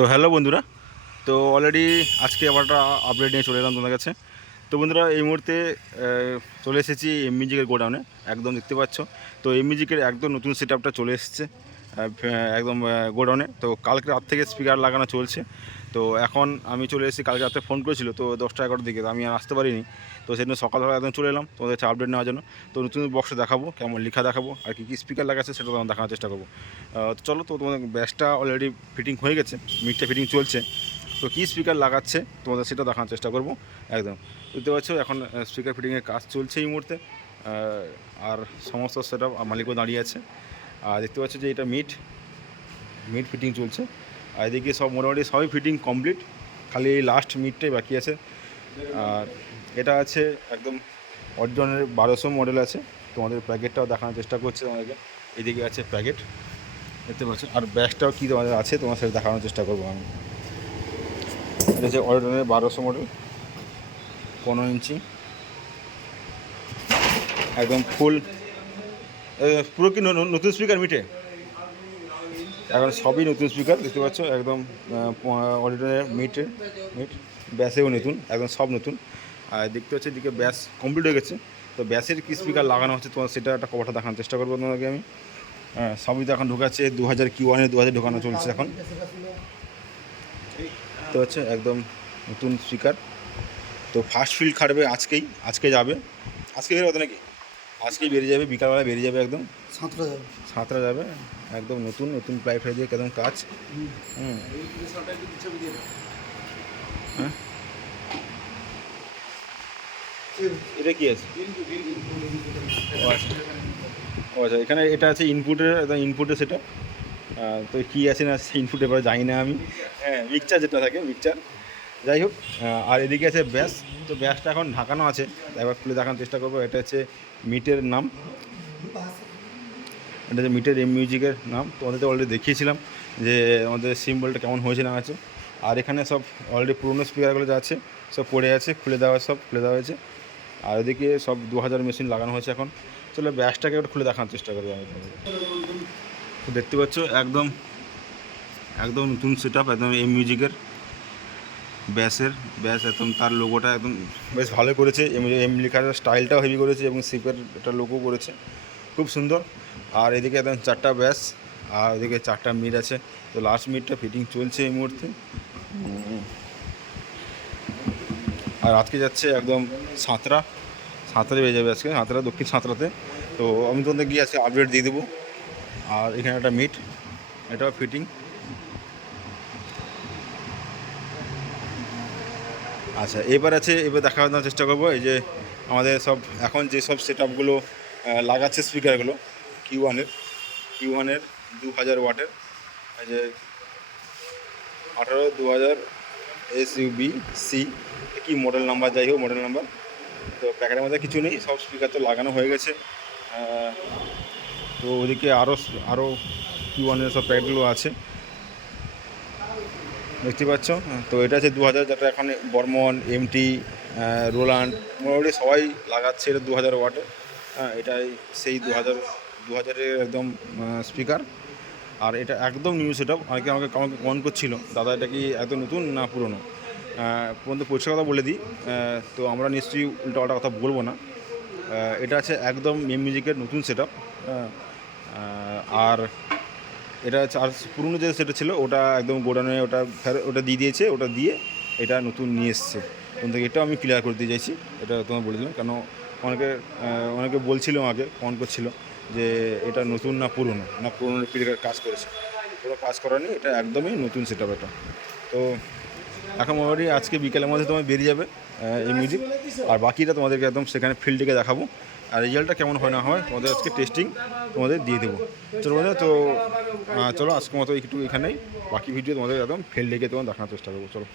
তো হ্যালো বন্ধুরা। তো অলরেডি আজকে আবার একটা আপডেট নিয়ে চলে এলাম তোমাদের কাছে। তো বন্ধুরা, এই মুহূর্তে চলে এসেছি এম মিউজিকের গোডাউনে। একদম দেখতে পাচ্ছ। তো এম মিউজিকের একদম নতুন সেট চলে এসেছে। একদম গোডাউনে। তো কালকে রাত থেকে স্পিকার লাগানো চলছে। তো এখন আমি চলে এসেছি, কালকে রাতে ফোন করেছিল, তো দশটা এগারোটার দিকে, তো আমি আর আসতে পারিনি। তো সেদিন সকালবেলা একদম চলে এলাম, তোমাদের কাছে আপডেট নেওয়ার জন্য। তো নতুন বক্সে দেখাবো, কেমন লেখা দেখাবো, আর কী কী স্পিকার লাগাচ্ছে সেটা তোমার দেখানোর চেষ্টা করব। চলো তো তোমাদের ব্যাসটা অলরেডি ফিটিং হয়ে গেছে মিটটা ফিটিং চলছে। তো কী স্পিকার লাগাচ্ছে তোমাদের সেটা দেখানোর চেষ্টা করব, একদম। বুঝতে পারছ? এখন স্পিকার ফিটিংয়ের কাজ চলছে এই মুহূর্তে। আর সমস্ত সেটা মালিকও দাঁড়িয়ে আছে। আর দেখতে পাচ্ছ যে এটা মিট মিট ফিটিং চলছে। আর এদিকে সব মোটামুটি সবই ফিটিং কমপ্লিট খালি এই লাস্ট মিটটাই বাকি আছে। আর এটা আছে একদম অর্জনের বারোশো মডেল আছে। তোমাদের প্যাকেটটাও দেখানোর চেষ্টা করছে তোমাদেরকে। এদিকে আছে প্যাকেট। দেখতে পাচ্ছ? আর ব্যাসটাও কী তোমাদের আছে, তোমার সাথে দেখানোর চেষ্টা করব আমি। এটা হচ্ছে অরিজিনালের বারোশো মডেল পনেরো ইঞ্চি। একদম ফুল পুরো কি নতুন স্পিকার মিটে? এখন সবই নতুন স্পিকার দেখতে পাচ্ছ, একদম অরিজিনাল মিটে, মিট, ব্যাসেও নতুন, একদম সব নতুন। আর দেখতে পাচ্ছি, এদিকে ব্যাস কমপ্লিট হয়ে গেছে। তো ব্যাসের কি স্পিকার লাগানো হচ্ছে, তোমার সেটা একটা কভারটা দেখানোর চেষ্টা করব তোমাকে আমি। হ্যাঁ সবই তো এখন ঢোকাচ্ছে দু হাজার কিউ ওয়ানে দু হাজার ঢোকানো চলছে এখন। তো হচ্ছে একদম নতুন স্পিকার তো ফার্স্ট ফিল্ড খাটবে আজকেই, আজকে যাবে। আজকে বেরোবে নাকি? আজকেই বেরিয়ে যাবে বিকালবেলা বেরিয়ে যাবে একদম? সাঁতরা যাবে। সাঁতরা যাবে? একদম নতুন নতুন প্লাই ফ্লাই দিয়ে একদম কাজ? হুম। হ্যাঁ? এটা কি আছে? ও আচ্ছা। ও আচ্ছা এখানে এটা আছে ইনপুটের একদম ইনপুটের সেটা তো কী আছে না ইনপুট এবার জানি না আমি। হ্যাঁ মিক্সচার যেটা থাকে মিক্সচার যাই হোক আর এদিকে আছে ব্যাস। তো ব্যাসটা এখন ঢাকানো আছে। একবার খুলে দেখানোর চেষ্টা করব। এটা হচ্ছে মিটের নাম। এটা হচ্ছে মিটের মিউজিকের নাম। তোমাদের তো অলরেডি দেখিয়েছিলাম যে আমাদের সিম্বলটা কেমন হয়েছে না আছে আর এখানে সব অলরেডি পুরোনো স্পিকারগুলো যা আছে, সব পড়ে আছে, খুলে দেওয়া সব, খুলে দেওয়া হয়েছে। আর ওদিকে সব দু হাজার মেশিন লাগানো হয়েছে এখন। চলো ব্যাসটাকে একটু খুলে দেখানোর চেষ্টা করব আমি। দেখতে পাচ্ছ, একদম একদম নতুন সেট আপ একদম এম মিউজিকের ব্যাসের, ব্যাস একদম তার লোগোটা একদম বেশ ভালো করেছে। এম লেখার স্টাইলটাও হেভি করেছে এবং সিপের একটা লোগো করেছে। খুব সুন্দর। আর এদিকে একদম চারটা ব্যাস, আর এদিকে চারটা মিট আছে। তো লাস্ট মিটটা ফিটিং চলছে এই মুহূর্তে। আর আজকে যাচ্ছে একদম সাঁতরা। সাঁতরে বেয়ে যাবে আজকে, সাঁতরা দক্ষিণ সাঁতরাতে। তো আমি তোমাদের গিয়ে আজকে আপডেট দিয়ে দেবো। আর এখানে একটা মিট এটাও ফিটিং আচ্ছা এবার আছে, এবার দেখানোর চেষ্টা করব। এই যে আমাদের সব, এখন যে সব সেট আপগুলো লাগাচ্ছে স্পিকারগুলো কিউ ওয়ানের কিউ ওয়ানের দু হাজার ওয়াটের, এই যে আঠারো দু হাজার এস ইউবি সি কি মডেল নাম্বার যাই হোক মডেল নাম্বার তো প্যাকেটের মধ্যে কিছু নেই, সব স্পিকার তো লাগানো হয়ে গেছে। তো ওদিকে আরও আরও কিউ ওয়ানের সব প্যাকেটগুলো আছে। দেখতে পাচ্ছ? হ্যাঁ, তো এটা আছে দু হাজার যেটা এখন বর্মন এমটি রোলান্ড মোটামুটি সবাই লাগাচ্ছে এটা দু হাজার ওয়াটে। হ্যাঁ এটাই সেই দু হাজার দু হাজারের একদম স্পিকার আর এটা একদম নিউ সেট আপ অনেকে আমাকে আমাকে কন করছিল দাদা এটা কি একদম নতুন না পুরনো? পর্যন্ত পরিষ্কার কথা বলে দিই। তো আমরা নিশ্চয়ই উল্টাপাল্টা কথা বলব না। এটা আছে একদম মেম মিউজিকের নতুন সেট আর এটা আর পুরনো যে সেটা ছিল, ওটা একদম গোডাউনে ওটা ওটা দিয়ে দিয়েছে, ওটা দিয়ে এটা নতুন নিয়ে এসছে। কিন্তু এটাও আমি ক্লিয়ার করে দিয়ে যাচ্ছি, এটা তোমার বলে দিলাম। কেন অনেকে অনেকে বলছিল আমাকে ফোন করছিল যে এটা নতুন না পুরনো? না, পুরনো পিরিয়ডের কাজ করেছে। পুরো কাজ করা নেই, এটা একদমই নতুন সেট আপ এটা। তো এখন মোটামুটি আজকে বিকেলের মধ্যে তোমার বেরিয়ে যাবে এই মিউজিক আর বাকিটা তোমাদেরকে একদম সেখানে ফিল্ডে দেখাবো। আর রেজাল্টটা কেমন হয় না হয় তোমাদের আজকে টেস্টিং তোমাদের দিয়ে দেবো। চলো বন্ধুরা, তো চলো আজকের মতো একটু এখানেই। বাকি ভিডিও তোমাদের একদম ফেল ডেকে তোমার দেখানোর চেষ্টা করব। চলো।